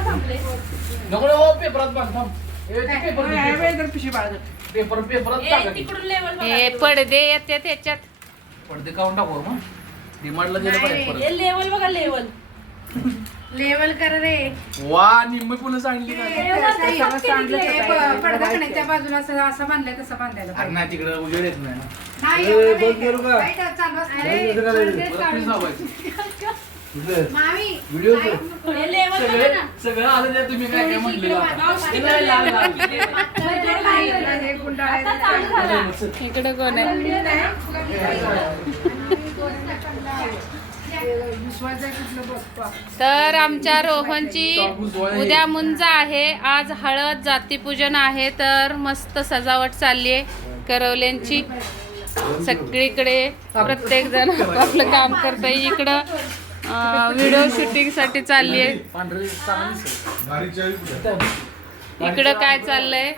नको नको पेपरात बांध थांब. पेपर पेपरात टाका. हे पडदे येते त्याच्यात. पडदे काढून टाकू मग डिमांडला गेलं पाहिजे परत. लेवल बघा लेवल. लेवल कर रे. वा निम्मी पुन्हा सांडली पडदा का नाही त्या बाजूला असं बांधलंय तसं बांधायला अरे नाही तिकडे उजेड येत नाही ना. नाही व्हिडिओ सगळं आलं त्या तुम्ही काय काय म्हटले इकडे कोण आहे? तर आमच्या रोहनची उद्या मुंज आहे, आज हळद जातीपूजन आहे. तर मस्त सजावट चालली आहे करवल्यांची. सगळीकडे प्रत्येक जण आपलं काम करतंय. इकडं व्हिडिओ शूटिंग साठी चालली आहे. इकडं काय चाललंय?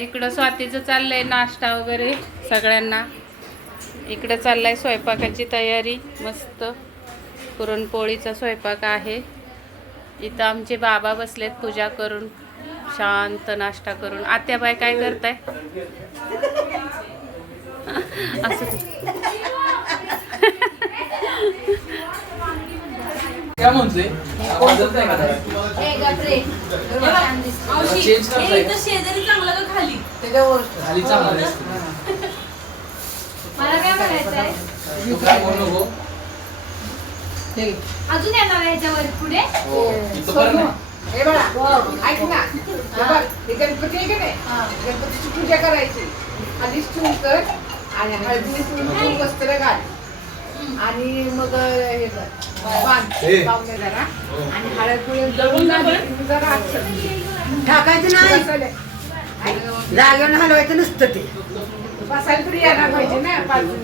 इकडं स्वातीचं चाललंय नाश्ता वगैरे सगळ्यांना. इकडं चाललाय स्वयंपाकाची तयारी. मस्त पुरणपोळीचा स्वयंपाक आहे. इथं आमचे बाबा बसलेत पूजा करून, शांत नाश्ता करून. आत्याबाई काय करताय? असं काय म्हणतोय शेजारी चांगलं का खाली खाली चांगला दिसतो. मला काय करायचंय तू काय बोलू नको. अजून येणार आहे ह्याच्यावर पुढे. इथं बरं ना. हे बघा ऐक ना, हे बघ हे गणपती आहे की नाही, गणपतीची पूजा करायची. आधी चूल कर आणि हळदीने चूल वस्त्र घाल आणि मग हे कर बांध पावणे जरा आणि हळद पुढे जरा टाकायचं नाही, जागेवर हलवायचं नसतं. ते बसायला तरी यायला पाहिजे ना.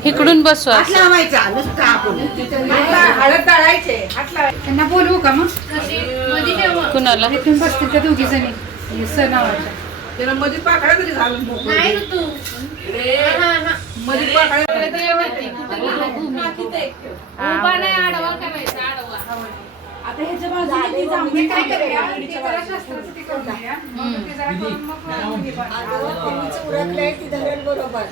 इकडून बसवा. हात लावायचा नुसतं आपण. हळद तळायचे, हात लावायचे. त्यांना बोलवू का मग? कुणाला? इथून बसतील त्या दोघी जणी सणावाच्या. त्याला मध्ये पाकळ्या तरी घालून नाही तू मध्ये पाकळ्या उभा नाही, आडवा करायचा, आडवा. आता ह्याच्या बाजूला ती जांभळी काय करूया काय ते जरा शास्त्राचं ते करून घ्या. मग ते जरा करून मग हे बांधा. उरकलंय ती धरेल बरोबर.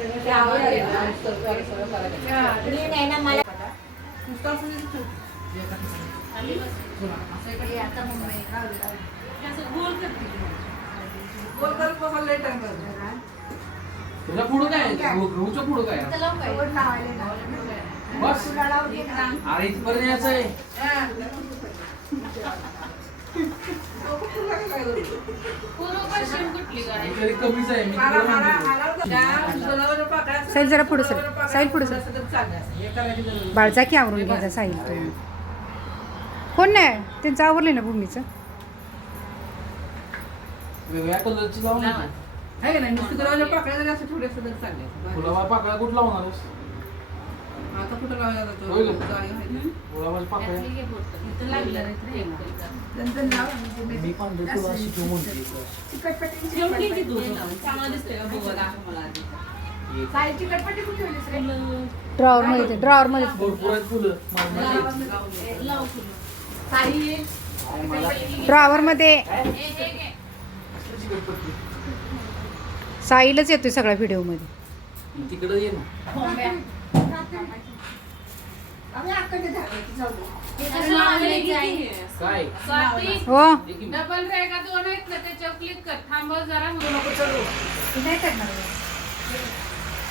गोल करत बसायला लय टाइम लागतो. तुझ्या पुढं काय गहूच्या पुढं काय बस. अरे इथपर्यंत यायचं आहे. तरी कमीच आहे. मी तुला म्हणतो. साईल जरा पुढे सर, साईल पुढे सर. बाळजा की आवरून घ्यायचा साईल. तुम्ही कोण नाही? त्यांचं आवरलंय ना भूमीचं. वेगळ्या कलरची लावून आहे का नाही, नुसतं गुलाबाच्या पाकळ्या जरी असं थोड्यासं जर चालल्या. गुलाबा पाकळ्या कुठं लावणार आहेस? आता कुठं लावला जातो? होय का? जाळी आहे ना. गुलाबाच्या पाकळ्या नंतर लाव. मी पण देतो अशी तू म्हणते. चांगला दिसतोय का बघायला मला आधी. साई चिकटपट्टी कुठे ठेवलीस रे? ड्रॉवर मध्ये, ड्रॉवर मध्ये. भरपूर आहेत फुलं. लाव फुलं. साई ड्रॉवर मध्ये. साईलच येतोय सगळ्या व्हिडिओ मध्ये. तिकडे ये ना. आम्ही अक्कड धारायची जाऊ दे. काय हो. डबल रेगा दोन आहेत ना त्याच्यावर क्लिक कर. थांबव जरा. नको चढू. नाही करणार.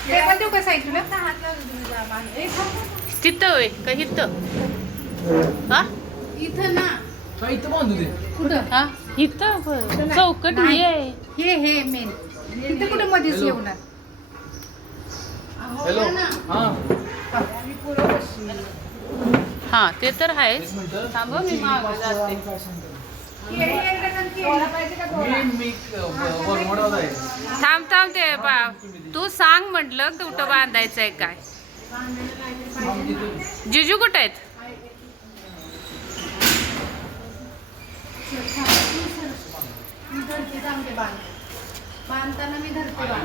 ते पण देऊ का साई तुला? हात लावून तुम्ही जा मागे. तिथं होय का इथं? हा इथं ना काय इथं बांधू दे. कुठं? हा इथं चौकट हे मेन. इथं कुठे मध्येच येऊन. हॅलो हा हा ते तर आहे. एक मिनिटं. थांब मी मागं जाते. मी बरमोडावर आहे. थांब थांब ते तू सांग म्हटलं कुठं बांधायचंय काय. जिजू कुठं आहेत? बांधताना मी धरते बाळा.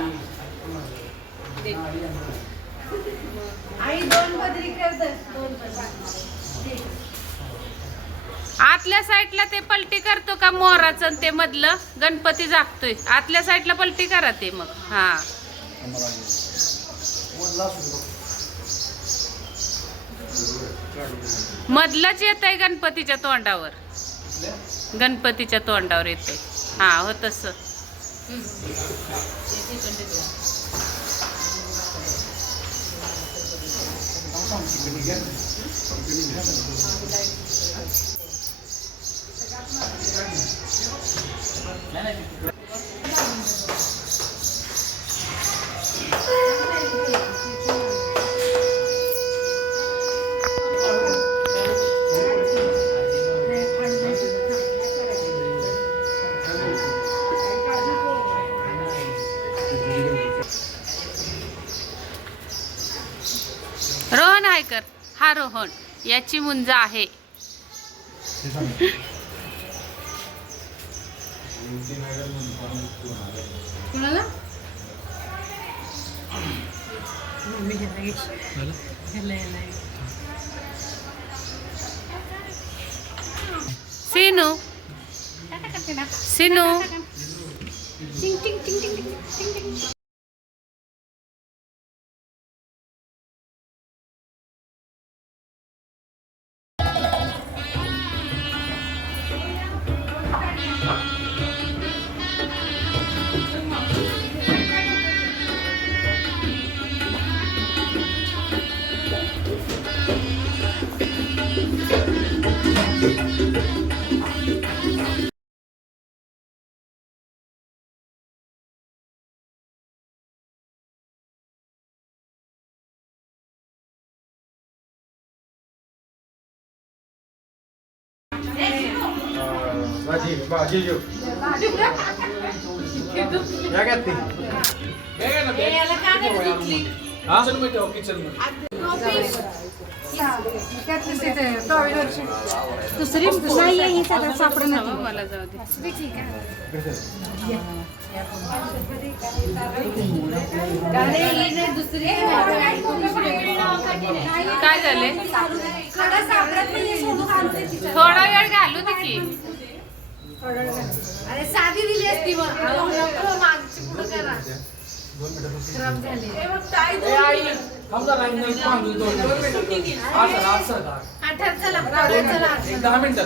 आई दोन पदरी कर. दोन पदरी. आतल्या साईडला ते पलटी करतो का मोराचं आणि ते मधलं गणपती जागतोय आतल्या साईडला पलटी करा ते मग हा मधलंच येत आहे गणपतीच्या तोंडावर येतंय हा हो तसं रोहन हायकर हा रोहन याची मुंज आहे कुणाला सिनू सिनू टिंग टिंग टिंग टिंग टिंग टिंग दुसरी नाही ही सगळं सापडून मला जाऊ दे दुसरी काय झाले थोडा वेळ घालू दे की अरे साधी दिली असती मग मागची पुढे करा खराब झाले चला 10 मिनिटं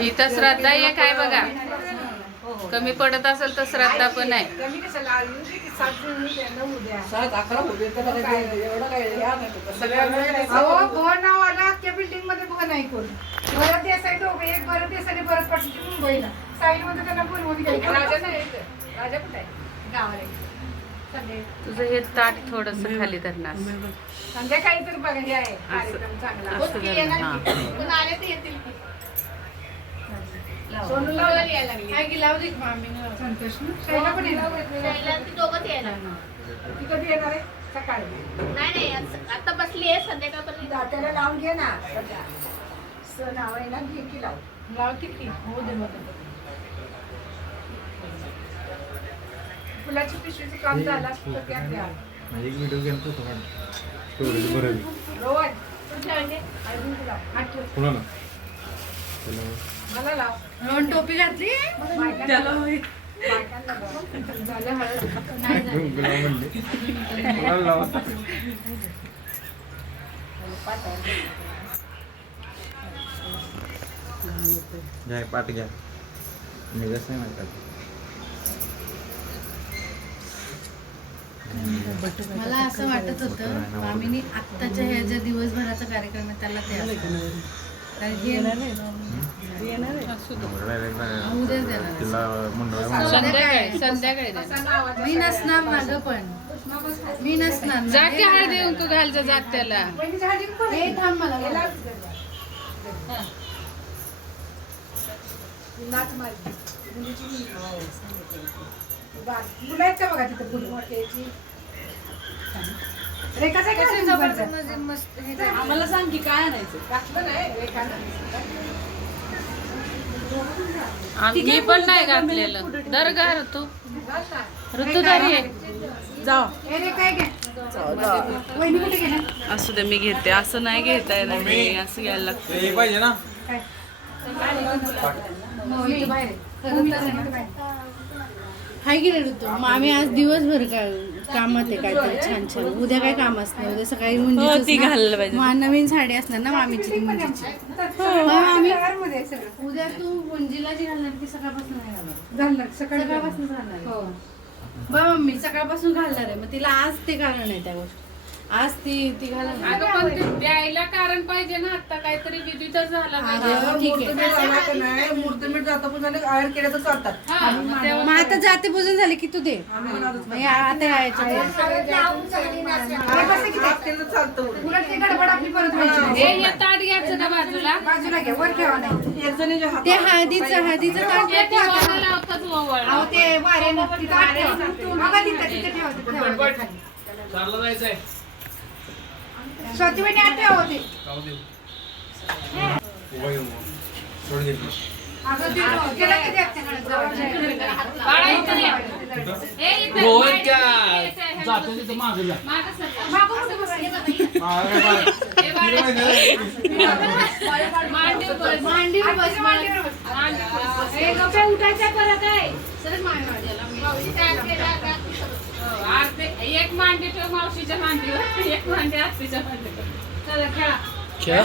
इथं श्रद्धा एक आहे बघा कमी पडत असेल तर श्रद्धा पण आहे बिल्डिंग मध्ये बघ नाही कोण भरत देसाई दोघे एक भरत देसाई भरत पाटील मुंबईला साईड मध्ये त्यांना बोलवून घ्यायचं राजा कुठे आहे गावाला तुझं हे ताट थोडस खाली धरणार संध्याकाळी तर बघा हे आहे कार्यक्रम चांगला आले ते येतील संतोष शैला पण येणार ती कधी येणार आहे सकाळी नाही आता बसली आहे संध्याकाळपर्यंत दात्याला लावून घे ना सण आहे ना घे की लावते की हो दे मग फुलाची पिशवीचं काम झालं असतं तर त्या द्या एक व्हिडिओ घेतो स्टोरेज भरेल रोहन तुझ्या अजून तुला आठवण कोणाला मला लाव रोहन टोपी घातली त्याला झालं हळद घ्या पाठ घ्या निघत नाही म्हणतात मला असं वाटत होतं मामीनी आत्ताच्या ह्या ज्या दिवसभराचा कार्यक्रम आहे त्याला ते संध्याकाळी मी नसणार माझं पण मी नसणार जा की हळदी कुंकू घाल जा जात त्याला हे थांब मला मुलायचं बघा तिथं फुल मोठ्याची रेखाचं काय कशी जबरदस्त जबरदस्त मस्त हे झालं. आम्हाला सांग की काय आणायचं. घातलं नाही रेखानं. मी पण नाही घातलेलं. दर गा ऋतू ऋतुधारी आहे. जाऊ हे रे काय घे वहिनी कुठे गेल्या? असू दे मी घेते. असं नाही घेता येणार नाही. असं घ्यायला लागतं. हे पाहिजे ना. मम्मी बाहेर आहे. खरं तर आहे ना. हाय की रे ऋतू मग आम्ही आज दिवसभर कामात आहे काहीतरी छान छान. उद्या काय काम असणार उद्या सकाळी हो, ती घालायला पाहिजे. नवीन साडी असणार ना मामीची ती मुंजीची. मग आम्ही उद्या तू मुंजीला जी घालणार ती सकाळपासून नाही घालणार सकाळपासून घालणार बा मम्मी सकाळपासून घालणार आहे. मग तिला आज ते कारण आहे त्या गोष्टी. आज ती घालणार. अगं पण ते द्यायला कारण पाहिजे ना. आता काहीतरी विधी तर झाला पाहिजे. ठीक आहे मुहूर्तमेढ जाता पण झालं आयर केलं तर चालतात. हा, मग तेव्हा- मग आता जाते पूजन झाले की तू दे मग आता यायचं चालतं उलट ती गडबड आपली परत व्हायची नाही. हे ताट घ्यायचं ना बाजूला. बाजूला घे वर ठेवा नाही एक जणीच्या हातात ते हळदीचं ताट ते ठेवा. ठेवायला लावतात ओवाळा. अहो ते वाऱ्यानं तिथं आत ठेवा. बघा तिथं ठेवा तिथं ठेवा खाली. चारला जायचंय. स्वाती वहिनी आत ठेवा होते जाऊ दे. उभा घेऊन मग. सोड दे. अगं ते केलं की ते असते हळद जावं. बाळा इथं ये. ए, इथं. हो, मागे- त्या मागे- जातो तिथं मागं जा. मागं सरका. मागं कुठं बसली? मागं काय बाळ. हे बाळा. मांडीव बस. मांडीवर बस मांडीवर बस. हे गप्पा उठायचा परत आहे सरच मांडीवर द्यायला. मावशी काय केलं आता? हो, एक मांडी ठेव मावशीच्या मांडीवर. एक मांडी आत्तीच्या मांडीवर. चला खेळा. खेळा.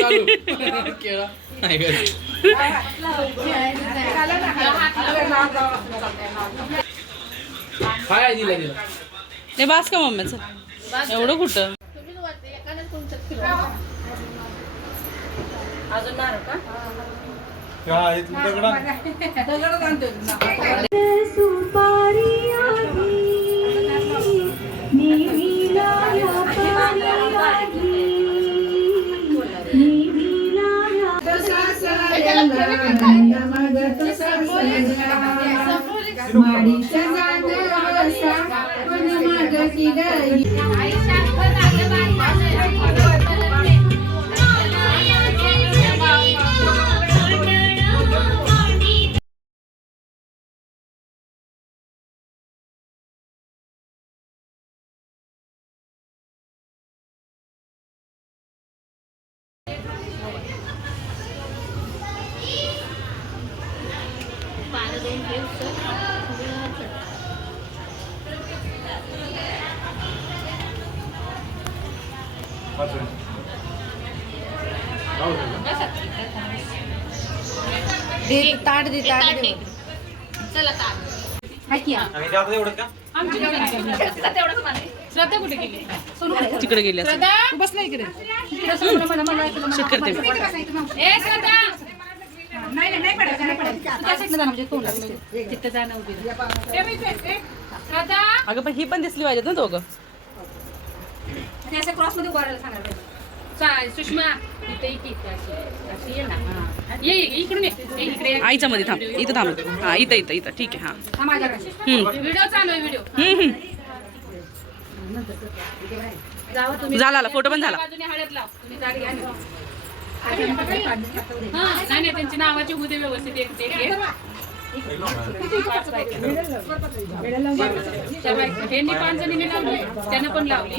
चालू. खेळा. नाही गं. काय दिला दिला. ते बास का मम्मीचं एवढं कुठं अजून नारळ का? हा, हे तुमच्याकडं. दगडच आणतोय ना. दे ताट दे ताट दे चला का श्रद्धा कुठे गेली? तिकडे गेली श्रद्धा बसला इकडे. करते मी. ए श्रद्धा तिथं जाणं उभी श्रद्धा. अगं पण ही पण दिसली पाहिजेत ना दोघं. सुषमा इथे अशी ये ना. ये इकडून ये. इकडे आईच्या मध्ये थांब इथं थांब. हा इथं इथं इथं ठीक आहे. हा व्हिडिओ चालू आहे व्हिडिओ. झाला फोटो पण झाला. बाजूने हळद लाव. तुम्ही गाडी घ्या. हा नाही नाही त्यांची नावाची उद्या व्यवस्थित एक त्यांनी 5 जणींनी लावली त्यानं पण लावली.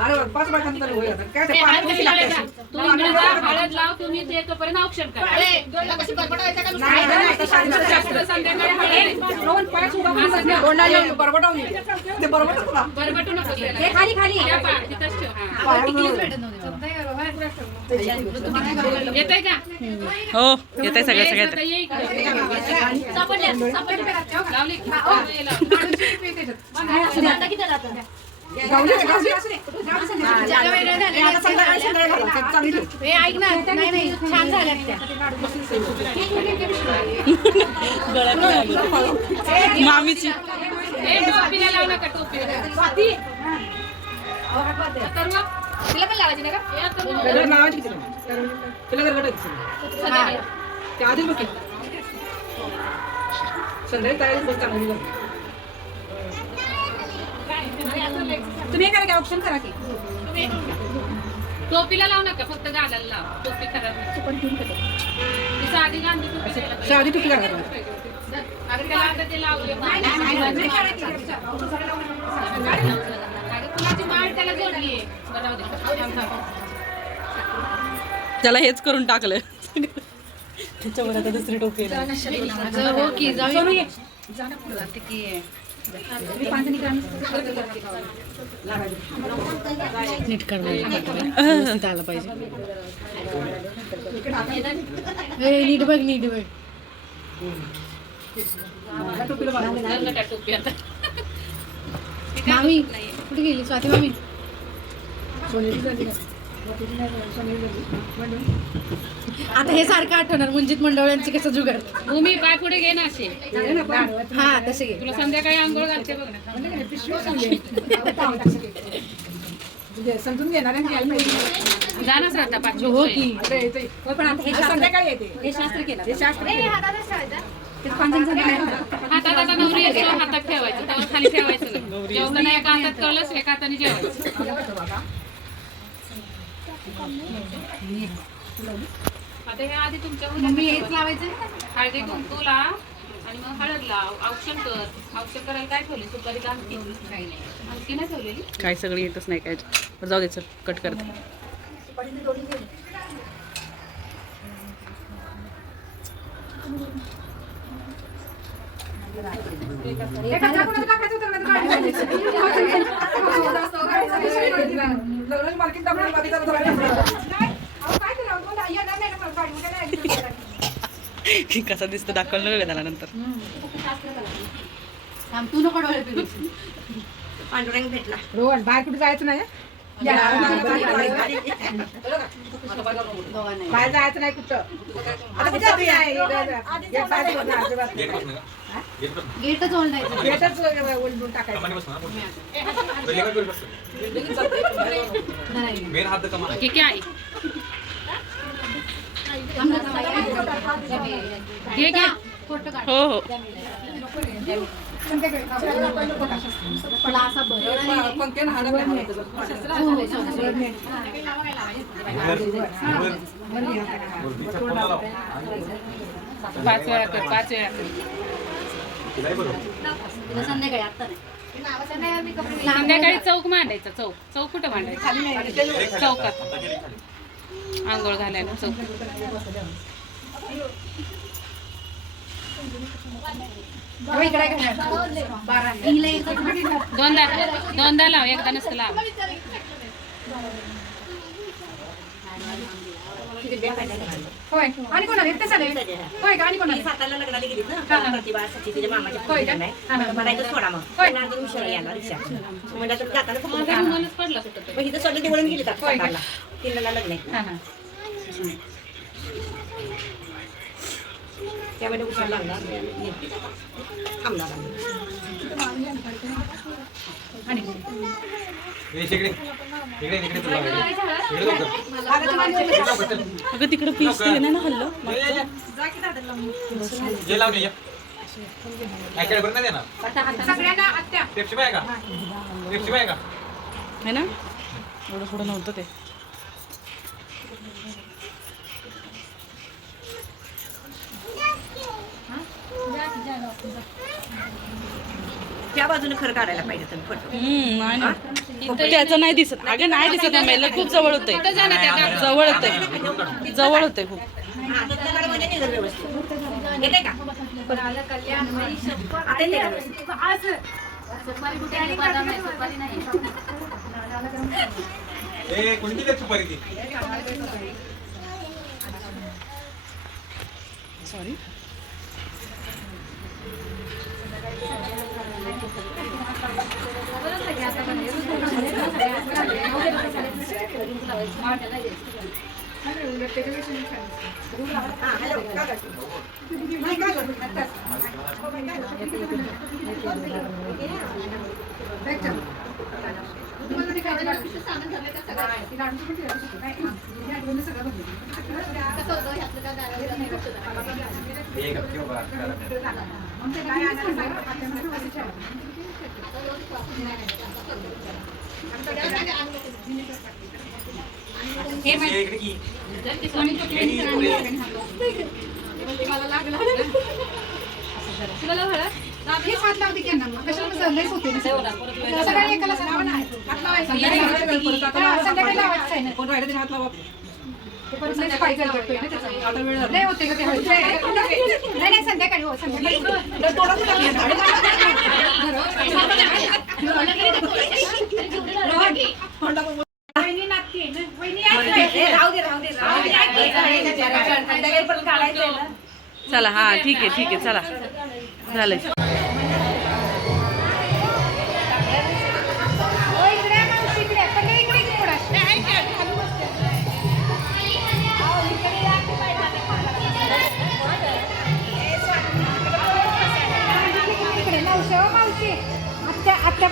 अरे 5 बायकांचं तरी होईल आता. काय ते ए, पाच हळद गोष्टी लावायला लागतात. जा. तुम्ही इकडे जा, हळद लाव तुम्ही ते तोपर्यंत औक्षण करा. नाही, नाही, तसं नाही. जास्त संध्याकाळी हळद आहे. तोंडाला येऊन बरबटावून ये. ते बरबटच तुला. बरबटू नको त्याला. खाली खाली त्या पाय तिथंच ठेव. हा. येतंय का? हो येत आहे सगळं ए, सगळ्यात. श्रद्धा, ये इकडे. लावली की? ये लाव. गावली का? गावली असू दे. आता संध्याकाळी घालू. ते चांगली ठेव. ए ऐक ना नाही नाही छान झाल्यात त्या मामीची ए, टोपीला लावू नका टोपीला. अथर्व, तिला पण लावायची नाही का? ए, अथर्व. गडबड लावायची किती नाही. तिला गडबड आहे. संध्याकाळी. ते आधीच बघ की. संध्याकाळी तयारी बघ चांगली बघ. तुम्ही करा की ऑप्शन करा की टोपीला लावू नका, फक्त गालाला लाव. टोपी खराब ती साधी गांधी टोपी द्यायला पाहिजे. साधी टोपी करा अगं त्याला आता ते लावले अगं फुलाची माळ त्याला जोडली आहे. बरं, राहू दे. थांब, थांब. त्याला हेच करून टाकलं त्याच्यावर आता दुसरी टोपी आहे. हो की जाऊया. नीट आला पाहिजे. नीट बघ नीट बघ. त्या टोपी आता मामी कुठे गेली स्वाती मामी? आता हे सारखं आठवणार मुंजित मंडळांची कसं जुगाड. भूमी पाय पुढे घे ना असे. हा तसे घे. तुला संध्याकाळी आंघोळ घालते बघ ना. समजून घेणार जा ना श्रद्धा पाच. हो की पण आता हे संध्याकाळी येते हे शास्त्र केलं. हे शास्त्र हातात आता नवरी येतो, हातात ठेवायचं, तेव्हा खाली ठेवायचं नाही. जेवताना एका हातात कळस, एका हाताने जेवायचं. आता हे आधी तुमच्या मम्मी हेच लावायचं. हळदी कुंकू लाव आणि मग हळद लाव. औक्षण कर. औक्षण करायला काय ठेवली? सुपारी आणखी आणखी नाही ठेवलेली. काय सगळं येतच नाही काय. बरं, जाऊ दे चल कट करते. कसा दिसतो दाखवलं का त्याला नंतर. तू नको डोळे पिरू. पांडुरंग भेटला. रोहन बाहेर कुठे जायचं नाही बाहेर जायचं नाही कुठं. आता कुठं बी आहे. गेटच ओळखायचं. गेटच ओलबून टाकायचं. हे काय आहे? हे घ्या. हो हो पण असा पाच वेळा कर, 5 वेळा कर. संध्याकाळी आता संध्याकाळी चौक मांडायचा. चौक कुठं मांडायचं? चौकात आंघोळ घालायला चौक. दोनदा लाव, एकदा नसतं लाव. होय आणि कोणाला येते चालेल. होय का आणि कोणाला सातारला लग्नाला गेलीत ना प्रतिभा सची तिच्या मामाच्या पोरीला आहे. मला इथं सोडा मग नांदी उशिरा यायला रिक्षा म्हणजे तर जाताना खूप म्हणूनच पडला कुठं. पण इथं सोडलं निवडून गेली सातारला. तिला लग्न आहे त्यामध्ये उशीर लागला थांबणार अगं तिकडं पीस आहे ना हल्लं. सगळ्यांना आत्या है ना एवढं थोडं नव्हतं ते. त्या बाजूने खरं काढायला पाहिजे तुम्ही फोटो. नाही ना त्याचं नाही दिसत. अगं नाही दिसत मेला खूप जवळ होतंय. जवळ होतंय जवळ होतंय खूप. म्हणजे निघत व्यवस्थित येते का आता येते का व्यवस्थित? सॉरी संध्याकाळी हो संध्याकाळी चला हा ठीक आहे चला झालं. मावशी आत्या आत्या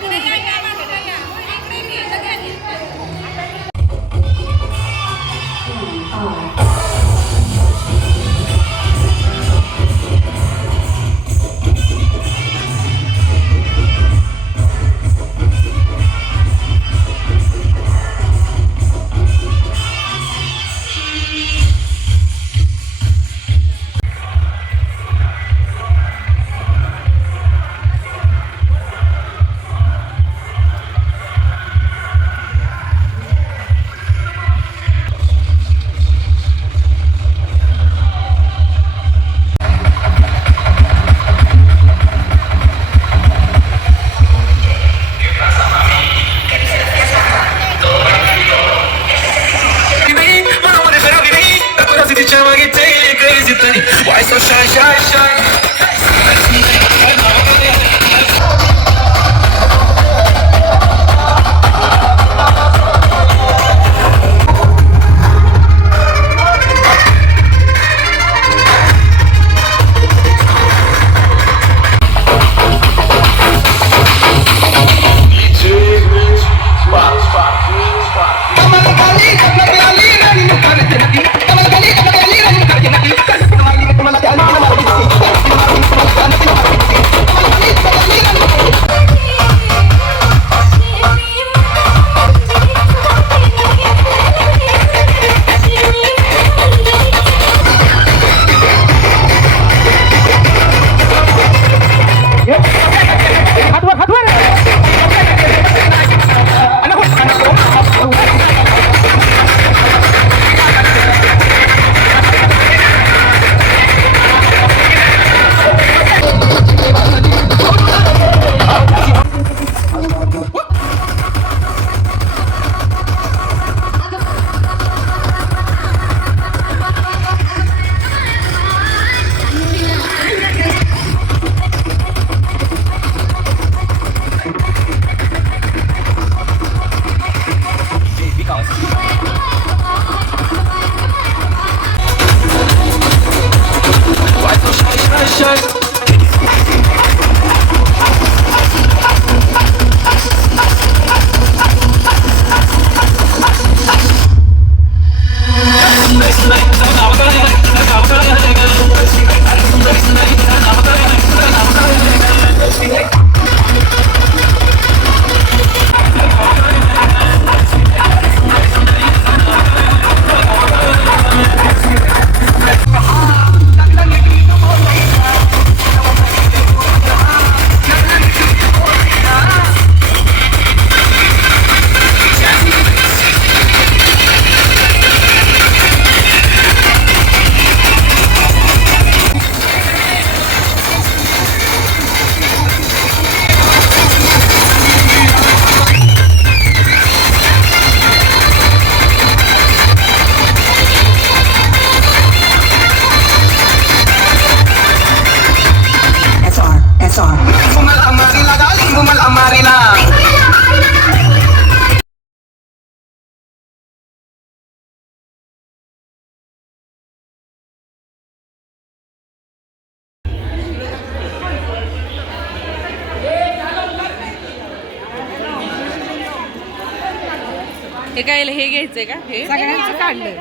Why so shy, shy, shy? काय हे घ्यायचंय का हे सगळ्यांचं काढलं.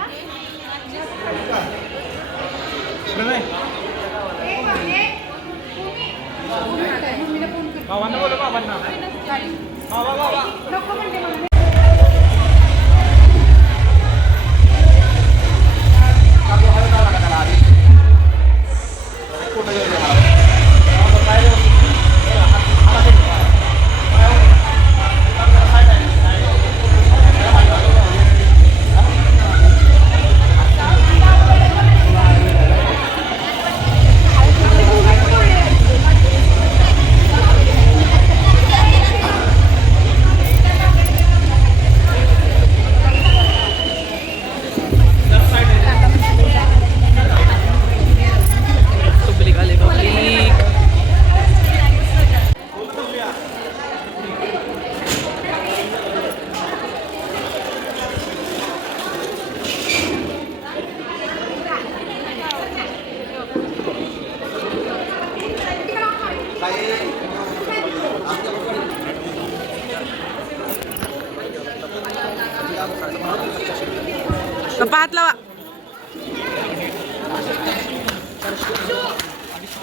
पाहत लावा.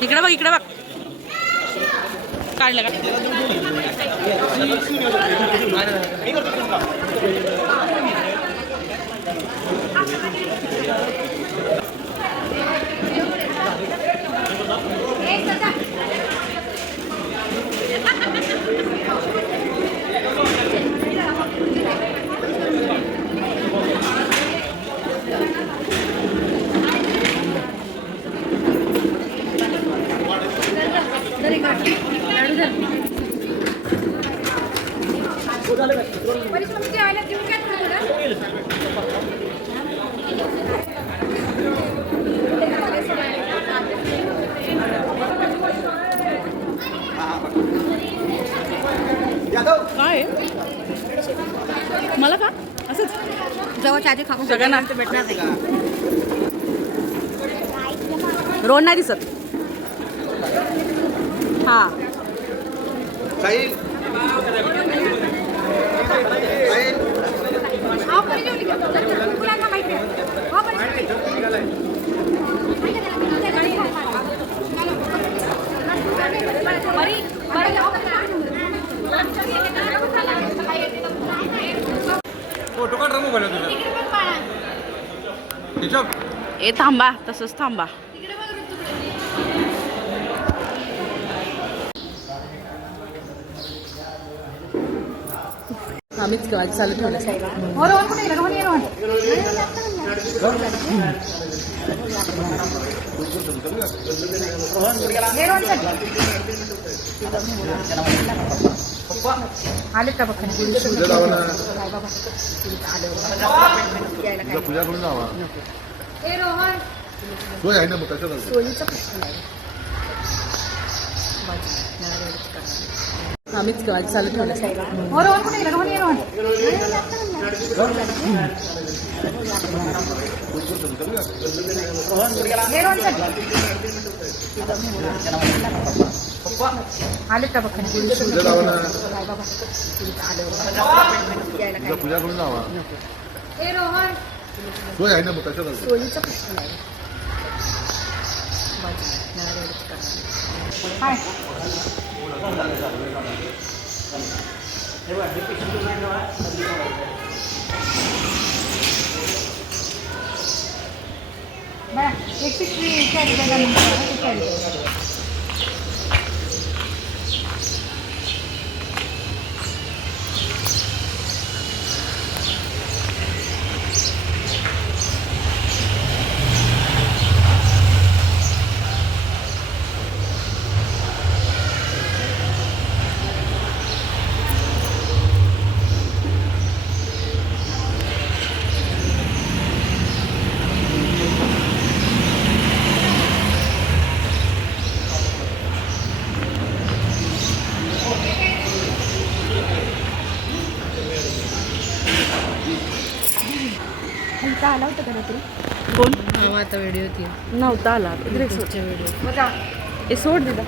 इकडे बघ इकडे बघ. काढलं का? काय मला का असंच जवळच्या आधी खाऊ सगळ्यांना भेटणार नाही. रोड नाही दिसत. हा फोटो काढ रमू बघा तुझा. ए थांबा तसंच थांबा. आम्हीच केव्हा चालू ठेवलं. आले का बघ पूजा करून जावा. सोय आहे ना मग कशाला सोयीचा प्रश्न आहे. आम्हीच केव्हा चालू ठेवलं. आले का बघ पूजा लावा ना. पूजा करून जावा. सोय आहे ना मग कशाला सोयीचा प्रश्न आहे. एक आला होता का रात्री? कोण आता व्हिडिओ ती नव्हता आला. व्हिडिओ हे सोड दिला.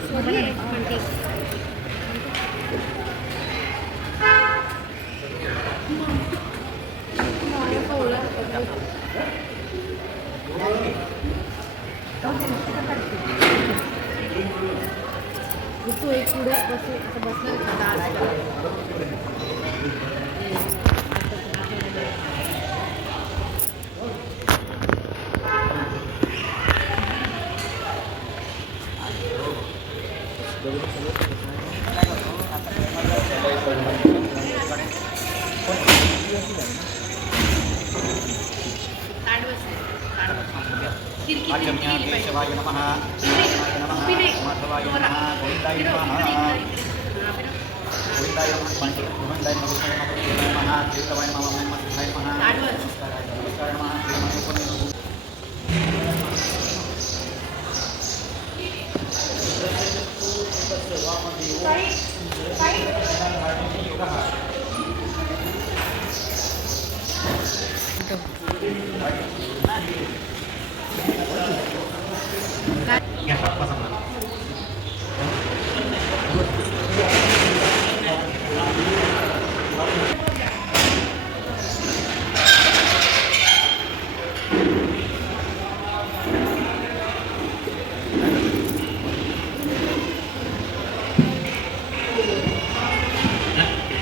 तू एक पुढे असं बसलं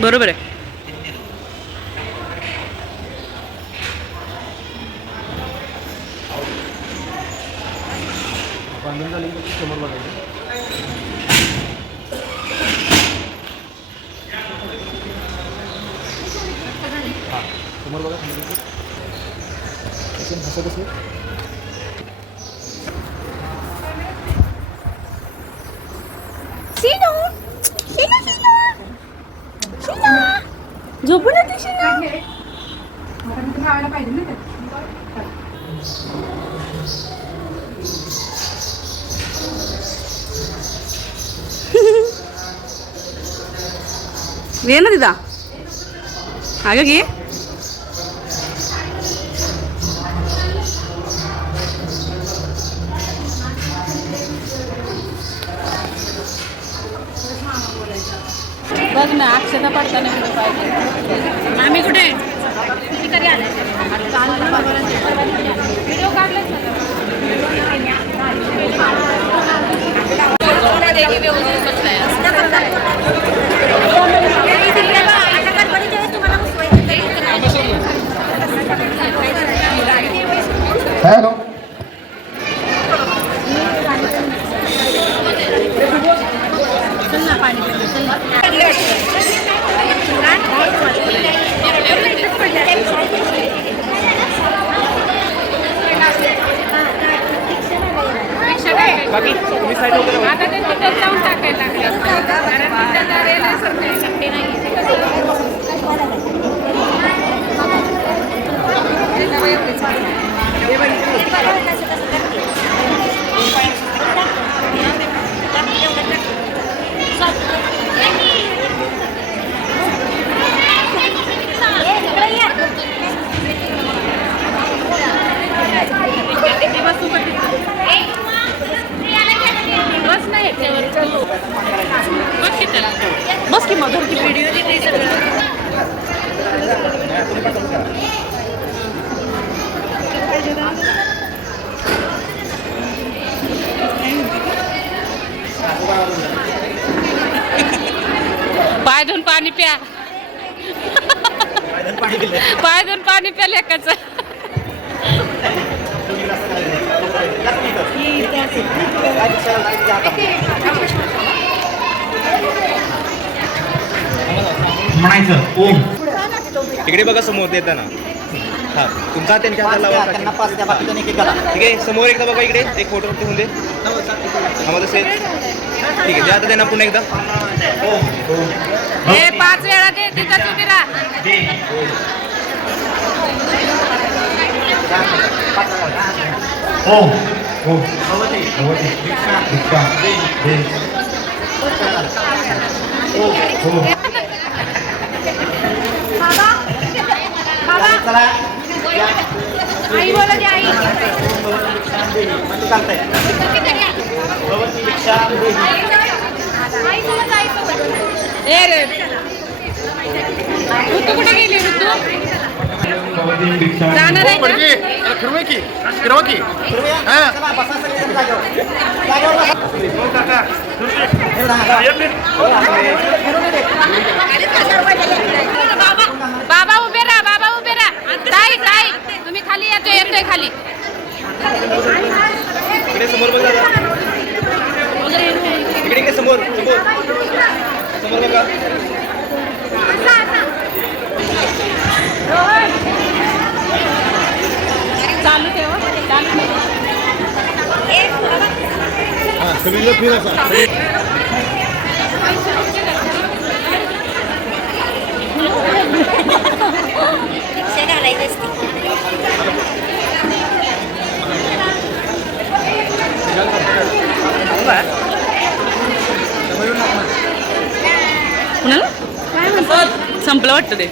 बरोबर आहे. बांधून झाली की समोर बघायचं. हां समोर बघा समोर कसं कसं झोपून येते शिना. पाहिजे ना ये ना तिथं अगं घे. बघ ना अक्षता पडताना पाहिजे. आम्ही कुठे व्हिडिओ काढला हॅलो आता ते तिथं जाऊन टाकायला बस नाही बस की मधुर की व्हिडिओ पाय धुवून पाणी प्या. पाय धुवून पाणी प्या लेकाचं. म्हणायचं ओम. इकडे बघा समोर येताना. हा तुमचा त्यांच्या हाताला लावा. ठीक आहे समोर एकदा बघा इकडे एक फोटो होऊन दे. आम्हाला सेट ठीक आहे द्या आता त्यांना पुन्हा एकदा. हे 5 वेळा दे तिथंच उभी राहा. ओम ओम भगवती भगवती दीक्षा दीक्षा दे ओम चला आई बोला दे आई. चालतंय भगवती दीक्षा ए रे ऋतू कुठे गेली ऋतू? जाणार आहे का? फिरवा की फिरवा की बसा सगळे जागेवर बाबा उभे राहा, बाबा उभे राहा. ताई ताई तुम्ही खाली येतोय खाली. इकडे समोर बघा दादा. इकडे समोर समोर समोर बघा. चालू ठेवा, चालू ठेवा. हा सगळीला फिर असा कुणाला संपलं वाटतं ते.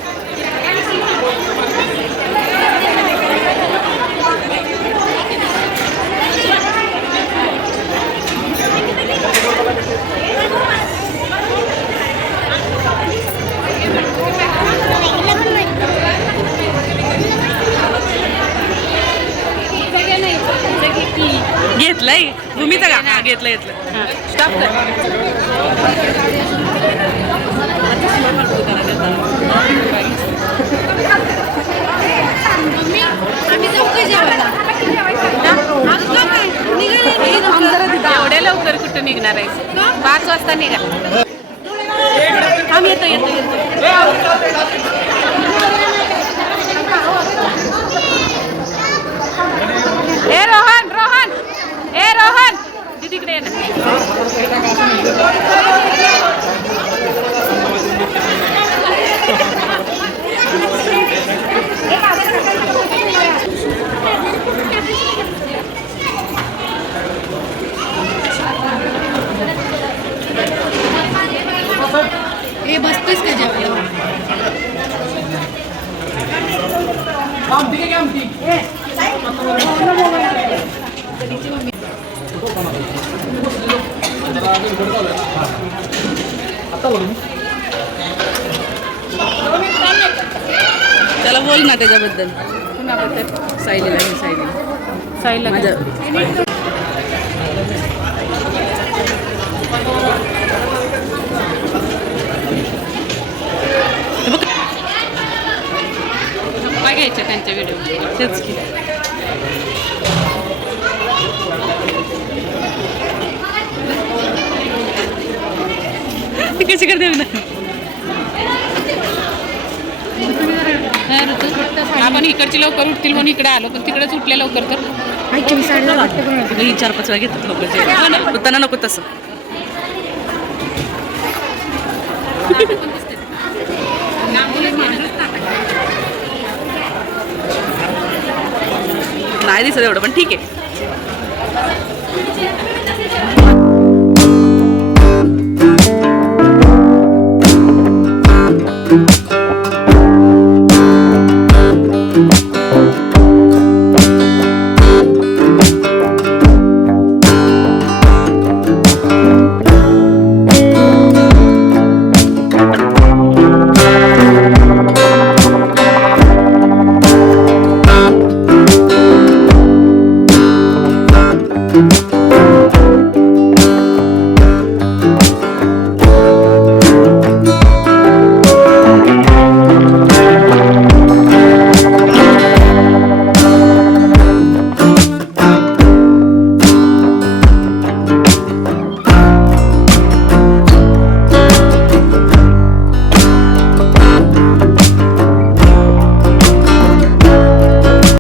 घेतलंय भूमीचा का? हा घेतलं घेतलं. हां स्टॉप कर. एवढ्या लवकर कुठं निघणार आहे? 5 वाजता निघा. आम्ही येतो येतो येतो. ए रोहन रोहन ए रोहन दीदीकडे ये ना. हे बसतेस का जेवायला? त्याला बोल ना त्याच्याबद्दल. कुणाबद्दल? सायलीला सायलीला साईला माझ्या काय घ्यायचं त्यांचे व्हिडिओ? तेच की. ती कशी करते ना. आपण इकडची लवकर उठतील म्हणून इकडे आलो, पण तिकडेच उठले लवकर तर. ही 4-5 वेळा घेतात लोक. त्यांना नको तसं. नाही दिसत एवढं पण ठीक आहे.